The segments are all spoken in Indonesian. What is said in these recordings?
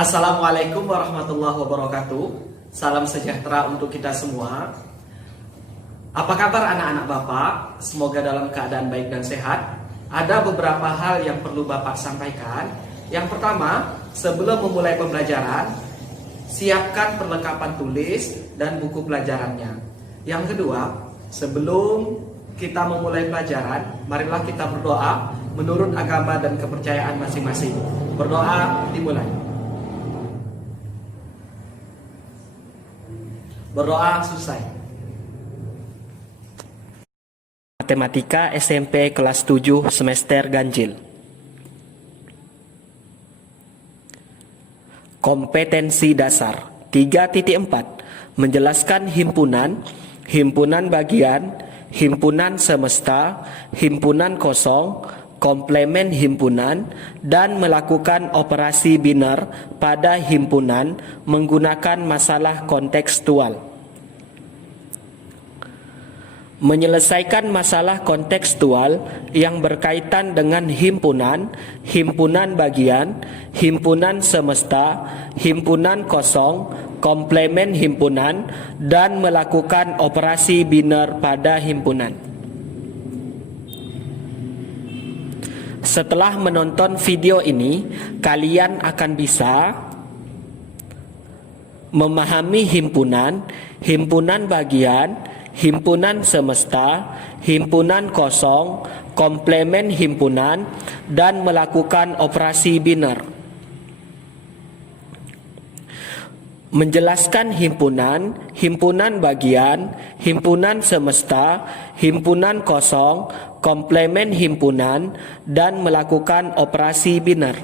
Assalamualaikum warahmatullahi wabarakatuh. Salam sejahtera untuk kita semua. Apa kabar anak-anak Bapak? Semoga dalam keadaan baik dan sehat. Ada beberapa hal yang perlu Bapak sampaikan. Yang pertama, sebelum memulai pembelajaran, siapkan perlengkapan tulis dan buku pelajarannya. Yang kedua, sebelum kita memulai pelajaran, marilah kita berdoa menurut agama dan kepercayaan masing-masing. Berdoa dimulai. Berdoa selesai. Matematika SMP kelas 7 semester ganjil. Kompetensi dasar 3.4 menjelaskan himpunan, himpunan bagian, himpunan semesta, himpunan kosong, komplemen himpunan, dan melakukan operasi biner pada himpunan menggunakan masalah kontekstual. Menyelesaikan masalah kontekstual yang berkaitan dengan himpunan, himpunan bagian, himpunan semesta, himpunan kosong, komplemen himpunan, dan melakukan operasi biner pada himpunan. Setelah menonton video ini, kalian akan bisa memahami himpunan, himpunan bagian, himpunan semesta, himpunan kosong, komplemen himpunan, dan melakukan operasi biner. Menjelaskan himpunan, himpunan bagian, himpunan semesta, himpunan kosong, komplemen himpunan, dan melakukan operasi biner.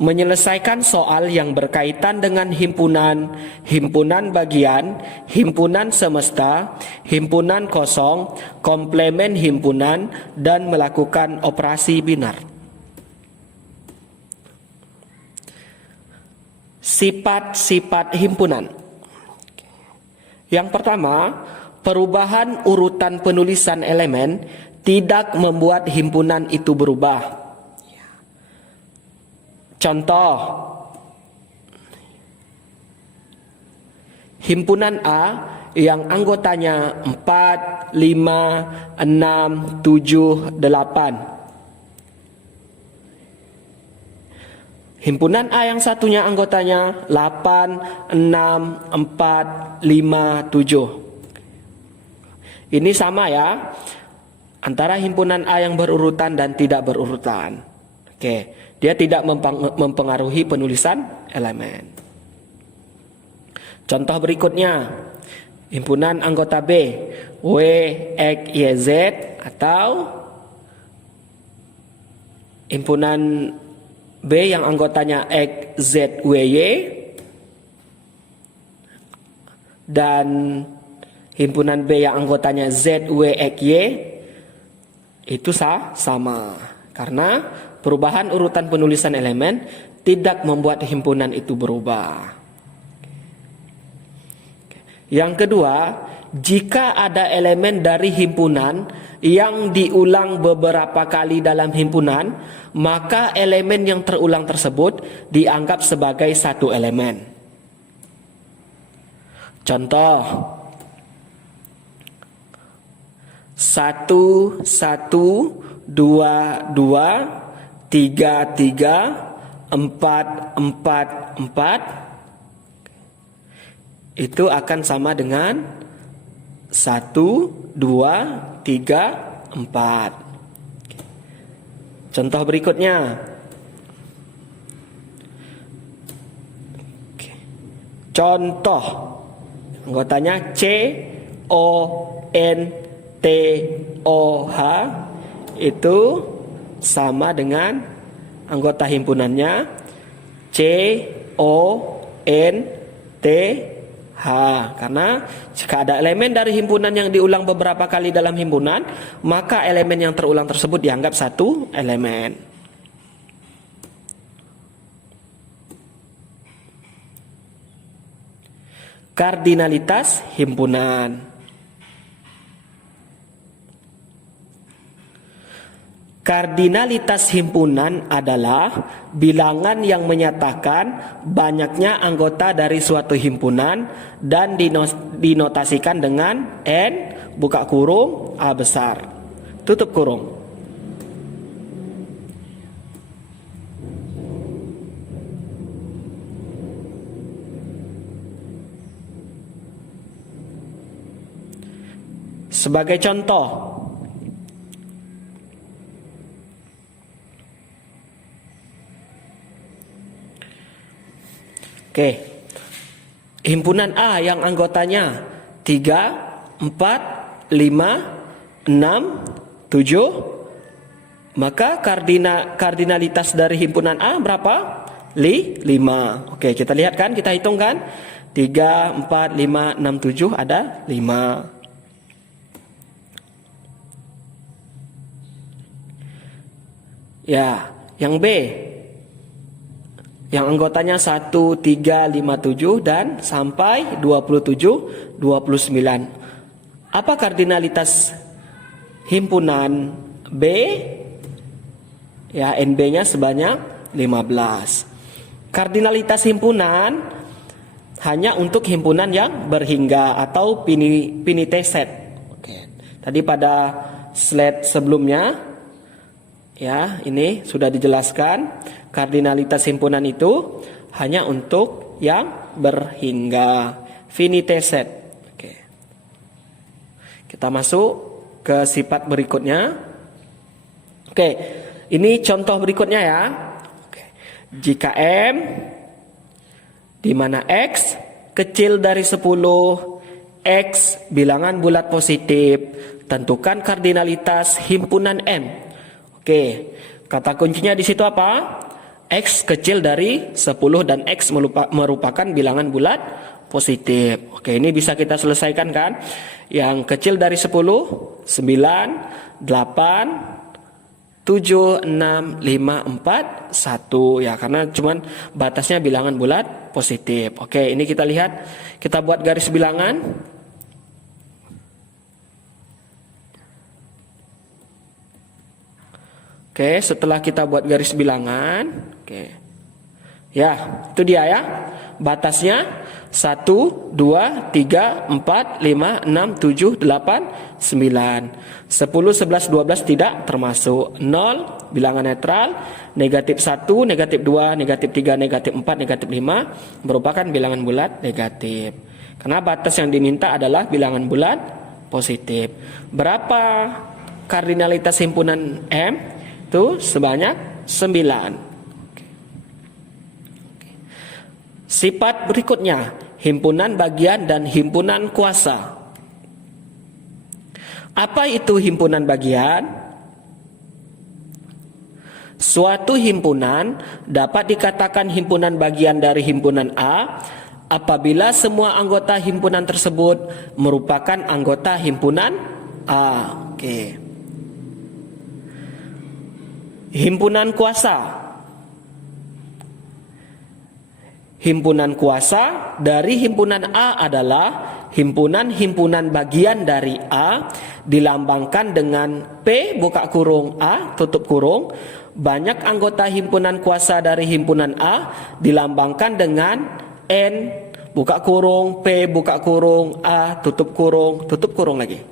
Menyelesaikan soal yang berkaitan dengan himpunan, himpunan bagian, himpunan semesta, himpunan kosong, komplemen himpunan, dan melakukan operasi biner. Sifat-sifat himpunan. Yang pertama, perubahan urutan penulisan elemen tidak membuat himpunan itu berubah. Contoh, himpunan A yang anggotanya 4, 5, 6, 7, 8. Himpunan A yang satunya anggotanya 8, 6, 4, 5, 7. Ini sama ya, antara himpunan A yang berurutan dan tidak berurutan. Oke. Dia tidak mempengaruhi penulisan elemen. Contoh berikutnya, himpunan anggota B, W, X, Y, Z, atau himpunan B yang anggotanya X, Z, W, Y, dan himpunan B yang anggotanya Z, W, X, Y, itu sama, karena perubahan urutan penulisan elemen tidak membuat himpunan itu berubah. Yang kedua, jika ada elemen dari himpunan yang diulang beberapa kali dalam himpunan, maka elemen yang terulang tersebut dianggap sebagai satu elemen. Contoh, 1, 1, 2, 2, 3, 3, 4, 4, 4, itu akan sama dengan 1, 2, 3, 4. Contoh berikutnya, contoh anggotanya C, O, N, T, O, H, itu sama dengan anggota himpunannya C, O, N, T, H. Karena jika ada elemen dari himpunan yang diulang beberapa kali dalam himpunan, maka elemen yang terulang tersebut dianggap satu elemen. Kardinalitas himpunan. Kardinalitas himpunan adalah bilangan yang menyatakan banyaknya anggota dari suatu himpunan dan dinotasikan dengan N buka kurung A besar tutup kurung. Sebagai contoh, oke, himpunan A yang anggotanya 3, 4, 5, 6, 7, maka kardinalitas dari himpunan A berapa? 5. Oke, kita lihat kan, kita hitung kan, 3, 4, 5, 6, 7 ada 5. Ya, yang B, yang anggotanya 1, 3, 5, 7 dan sampai 27, 29. Apa kardinalitas himpunan B? Ya, NB-nya sebanyak 15. Kardinalitas himpunan hanya untuk himpunan yang berhingga atau finite set. Oke. Tadi pada slide sebelumnya, ya, ini sudah dijelaskan kardinalitas himpunan itu hanya untuk yang berhingga, finite set. Oke. Kita masuk ke sifat berikutnya. Oke, ini contoh berikutnya ya. Oke. Jika M di mana X kecil dari 10, X bilangan bulat positif, tentukan kardinalitas himpunan M. Oke, kata kuncinya di situ apa? X kecil dari 10 dan X merupakan bilangan bulat positif. Oke, ini bisa kita selesaikan kan? Yang kecil dari 10, 9, 8, 7, 6, 5, 4, 1. Ya, karena cuman batasnya bilangan bulat positif. Oke, ini kita lihat, kita buat garis bilangan. Oke, setelah kita buat garis bilangan, oke. Ya, itu dia ya. Batasnya 1, 2, 3, 4, 5, 6, 7, 8, 9. 10, 11, 12 tidak termasuk. 0, bilangan netral. Negatif 1, negatif 2, negatif 3, negatif 4, negatif 5 merupakan bilangan bulat negatif. Karena batas yang diminta adalah bilangan bulat positif. Berapa kardinalitas himpunan M? Itu sebanyak 9. Sifat berikutnya, himpunan bagian dan himpunan kuasa. Apa itu himpunan bagian? Suatu himpunan dapat dikatakan himpunan bagian dari himpunan A apabila semua anggota himpunan tersebut merupakan anggota himpunan A. Oke. Himpunan kuasa. Himpunan kuasa dari himpunan A adalah himpunan-himpunan bagian dari A dilambangkan dengan P buka kurung A tutup kurung. Banyak anggota himpunan kuasa dari himpunan A dilambangkan dengan N buka kurung P buka kurung A tutup kurung lagi.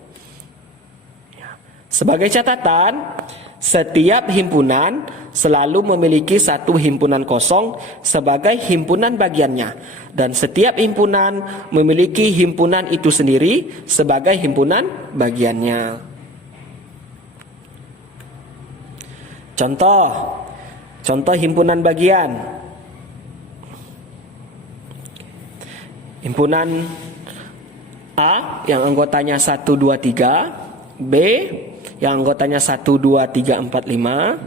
Sebagai catatan, setiap himpunan selalu memiliki satu himpunan kosong sebagai himpunan bagiannya, dan setiap himpunan memiliki himpunan itu sendiri sebagai himpunan bagiannya. Contoh himpunan bagian. Himpunan A yang anggotanya 1, 2, 3, B yang anggotanya 1, 2, 3, 4, 5.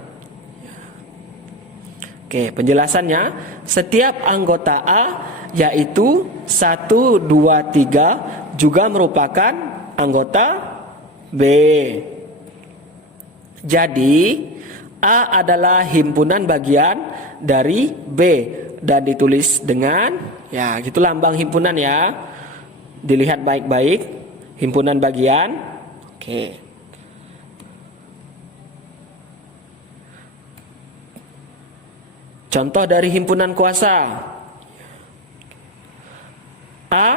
Oke, penjelasannya, setiap anggota A yaitu 1, 2, 3 juga merupakan anggota B. Jadi A adalah himpunan bagian dari B dan ditulis dengan ya gitu lambang himpunan ya. Dilihat baik-baik, himpunan bagian. Oke. Contoh dari himpunan kuasa. A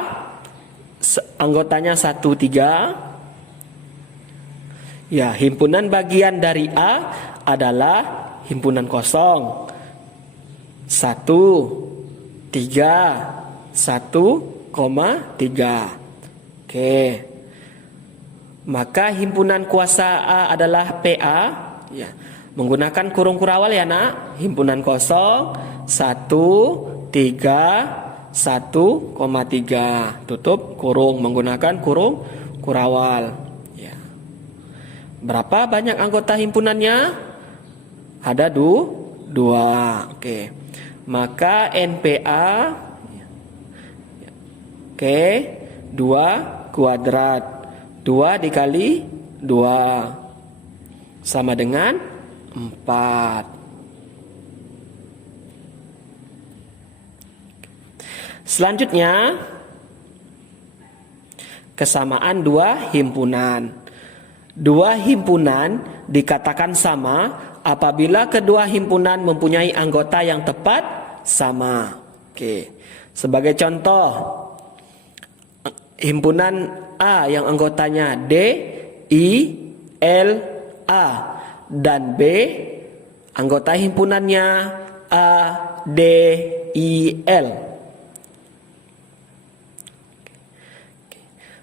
anggotanya 1, 3. Ya, himpunan bagian dari A adalah himpunan kosong. 1, 3, 1,3. Oke. Maka himpunan kuasa A adalah PA. Ya. Menggunakan kurung kurawal ya nak. Himpunan kosong 1, 3, 1,3. Tutup kurung menggunakan kurung kurawal. Ya. Berapa banyak anggota himpunannya? Ada 2. Oke. Maka NPA 2 kuadrat. 2 dikali 2 sama dengan 4. Selanjutnya, kesamaan 2 himpunan. 2 himpunan dikatakan sama apabila kedua himpunan mempunyai anggota yang tepat sama. Oke. Sebagai contoh, himpunan A yang anggotanya D, I, L, A dan B, anggota himpunannya A, D, I, L.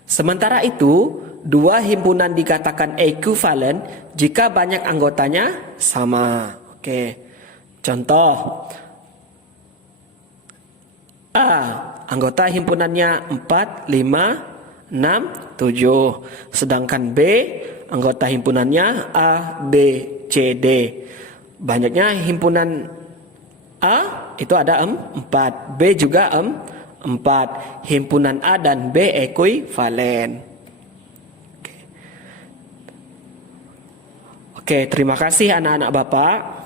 Sementara itu, 2 himpunan dikatakan ekuivalen jika banyak anggotanya sama. Oke. Contoh, A anggota himpunannya 4, 5, 6, 7. Sedangkan B anggota himpunannya A, B, C, D. Banyaknya himpunan A itu ada 4, B juga 4. Himpunan A dan B ekuivalen. Oke, terima kasih anak-anak Bapak.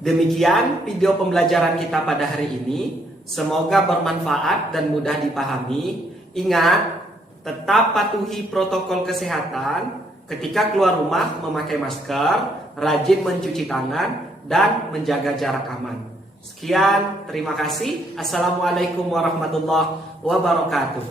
Demikian video pembelajaran kita pada hari ini. Semoga bermanfaat dan mudah dipahami. Ingat, tetap patuhi protokol kesehatan. Ketika keluar rumah memakai masker, rajin mencuci tangan, dan menjaga jarak aman. Sekian, terima kasih. Assalamualaikum warahmatullahi wabarakatuh.